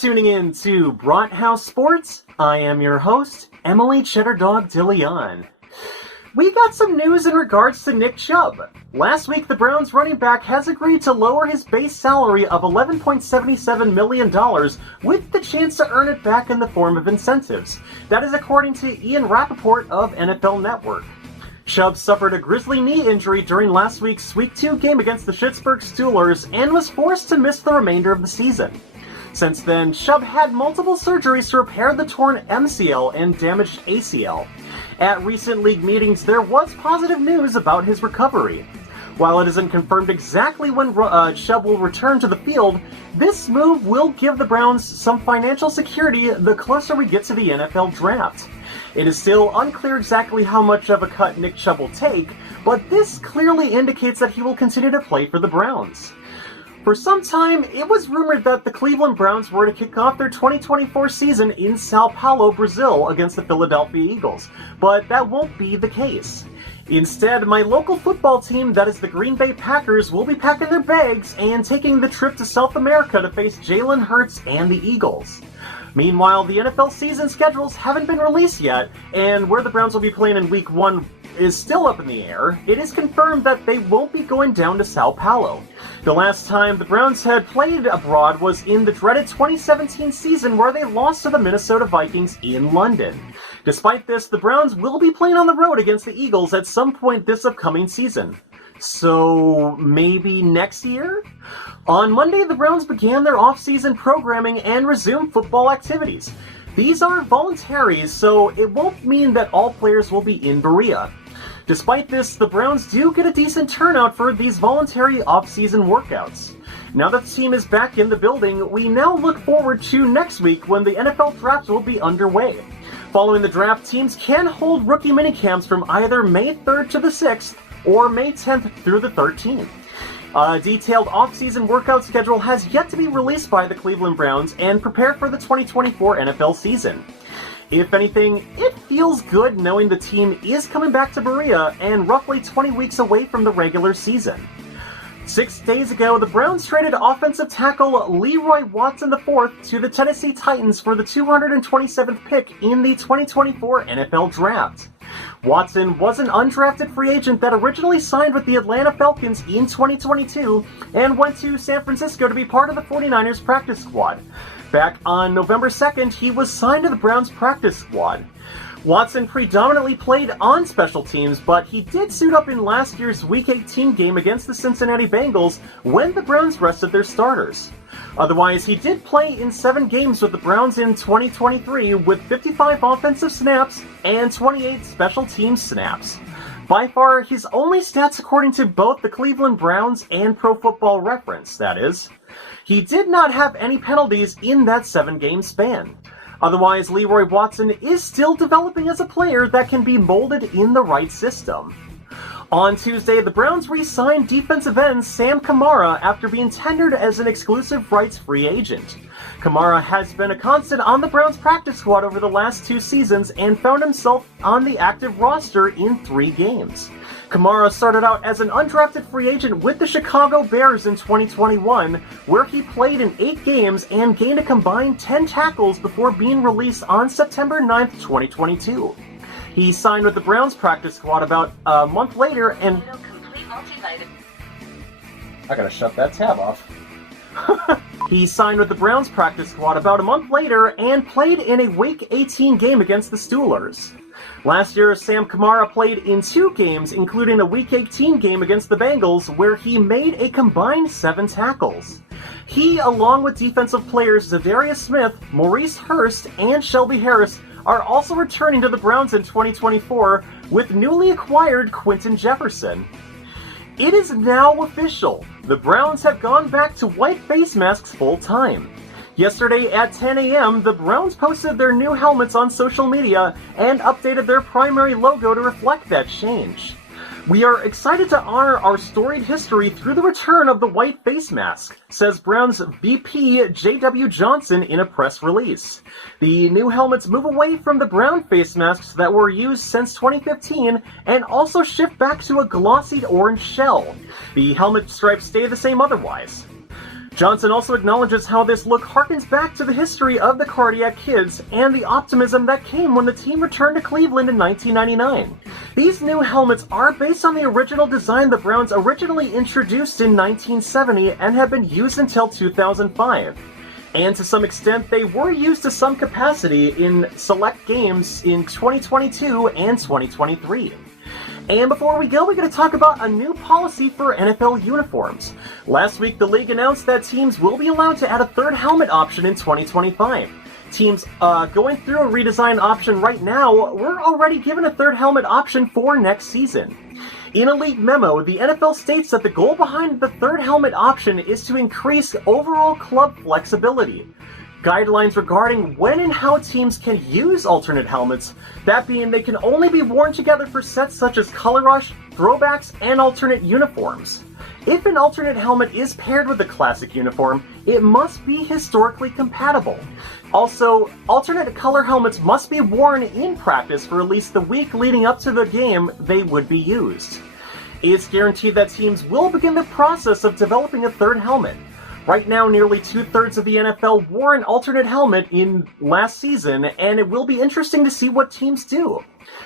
tuning in to Brathouse Sports. I am your host, Emily Cheddar Dog DeLeon. We got some news in regards to Nick Chubb. Last week, the Browns running back has agreed to lower his base salary of $11.77 million with the chance to earn it back in the form of incentives. That is according to Ian Rappaport of NFL Network. Chubb suffered a grisly knee injury during last week's Week 2 game against the Pittsburgh Steelers and was forced to miss the remainder of the season. Since then, Chubb had multiple surgeries to repair the torn MCL and damaged ACL. At recent league meetings, there was positive news about his recovery. While it isn't confirmed exactly when Chubb will return to the field, this move will give the Browns some financial security the closer we get to the NFL draft. It is still unclear exactly how much of a cut Nick Chubb will take, but this clearly indicates that he will continue to play for the Browns. For some time, it was rumored that the Cleveland Browns were to kick off their 2024 season in Sao Paulo, Brazil against the Philadelphia Eagles, but that won't be the case. Instead, my local football team, that is the Green Bay Packers, will be packing their bags and taking the trip to South America to face Jalen Hurts and the Eagles. Meanwhile, the NFL season schedules haven't been released yet, and where the Browns will be playing in Week 1 is still up in the air. It is confirmed that they won't be going down to Sao Paulo. The last time the Browns had played abroad was in the dreaded 2017 season where they lost to the Minnesota Vikings in London. Despite this, the Browns will be playing on the road against the Eagles at some point this upcoming season. So, maybe next year? On Monday, the Browns began their off-season programming and resumed football activities. These are voluntary, so it won't mean that all players will be in Berea. Despite this, the Browns do get a decent turnout for these voluntary off-season workouts. Now that the team is back in the building, we now look forward to next week when the NFL draft will be underway. Following the draft, teams can hold rookie minicamps from either May 3rd to the 6th or May 10th through the 13th. A detailed off-season workout schedule has yet to be released by the Cleveland Browns and prepare for the 2024 NFL season. If anything, it feels good knowing the team is coming back to Berea and roughly 20 weeks away from the regular season. 6 days ago, the Browns traded offensive tackle Leroy Watson IV to the Tennessee Titans for the 227th pick in the 2024 NFL Draft. Watson was an undrafted free agent that originally signed with the Atlanta Falcons in 2022 and went to San Francisco to be part of the 49ers practice squad. Back on November 2nd, he was signed to the Browns practice squad. Watson predominantly played on special teams, but he did suit up in last year's Week 18 game against the Cincinnati Bengals when the Browns rested their starters. Otherwise, he did play in 7 games with the Browns in 2023 with 55 offensive snaps and 28 special teams snaps. By far, his only stats according to both the Cleveland Browns and Pro Football Reference, that is. He did not have any penalties in that 7-game span. Otherwise, Leroy Watson is still developing as a player that can be molded in the right system. On Tuesday, the Browns re-signed defensive end Sam Kamara after being tendered as an exclusive rights free agent. Kamara has been a constant on the Browns practice squad over the last 2 seasons and found himself on the active roster in 3 games. Kamara started out as an undrafted free agent with the Chicago Bears in 2021, where he played in 8 games and gained a combined 10 tackles before being released on September 9th, 2022. He signed with the Browns practice squad about a month later and... I gotta shut that tab off. He signed with the Browns practice squad about a month later and played in a Week 18 game against the Steelers. Last year, Sam Kamara played in 2 games, including a Week 18 game against the Bengals, where he made a combined 7 tackles. He, along with defensive players Za'Darius Smith, Maurice Hurst, and Shelby Harris, are also returning to the Browns in 2024 with newly acquired Quinton Jefferson. It is now official. The Browns have gone back to white face masks full-time. Yesterday at 10 a.m., the Browns posted their new helmets on social media and updated their primary logo to reflect that change. We are excited to honor our storied history through the return of the white face mask, says Browns VP J.W. Johnson in a press release. The new helmets move away from the brown face masks that were used since 2015 and also shift back to a glossy orange shell. The helmet stripes stay the same otherwise. Johnson also acknowledges how this look harkens back to the history of the Cardiac Kids and the optimism that came when the team returned to Cleveland in 1999. These new helmets are based on the original design the Browns originally introduced in 1970 and have been used until 2005. And to some extent, they were used to some capacity in select games in 2022 and 2023. And before we go, we're going to talk about a new policy for NFL uniforms. Last week, the league announced that teams will be allowed to add a third helmet option in 2025. Teams going through a redesign option right now, we're already given a third helmet option for next season. In a league memo, the NFL states that the goal behind the third helmet option is to increase overall club flexibility. Guidelines regarding when and how teams can use alternate helmets, that being they can only be worn together for sets such as Color Rush, throwbacks, and alternate uniforms. If an alternate helmet is paired with a classic uniform, it must be historically compatible. Also, alternate color helmets must be worn in practice for at least the week leading up to the game they would be used. It's guaranteed that teams will begin the process of developing a third helmet. Right now, nearly 2/3 of the NFL wore an alternate helmet in last season, and it will be interesting to see what teams do.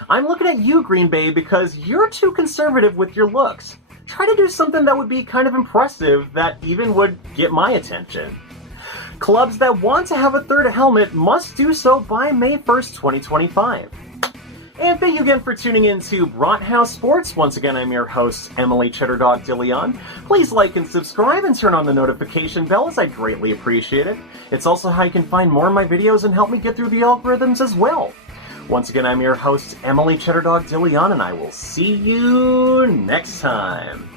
I'm looking at you, Green Bay, because you're too conservative with your looks. Try to do something that would be kind of impressive that even would get my attention. Clubs that want to have a third helmet must do so by May 1st, 2025. And thank you again for tuning in to Brathouse Sports. Once again, I'm your host, Emily Cheddardog DeLeon. Please like and subscribe and turn on the notification bell, as I greatly appreciate it. It's also how you can find more of my videos and help me get through the algorithms as well. Once again, I'm your host, Emily Cheddardog DeLeon, and I will see you next time.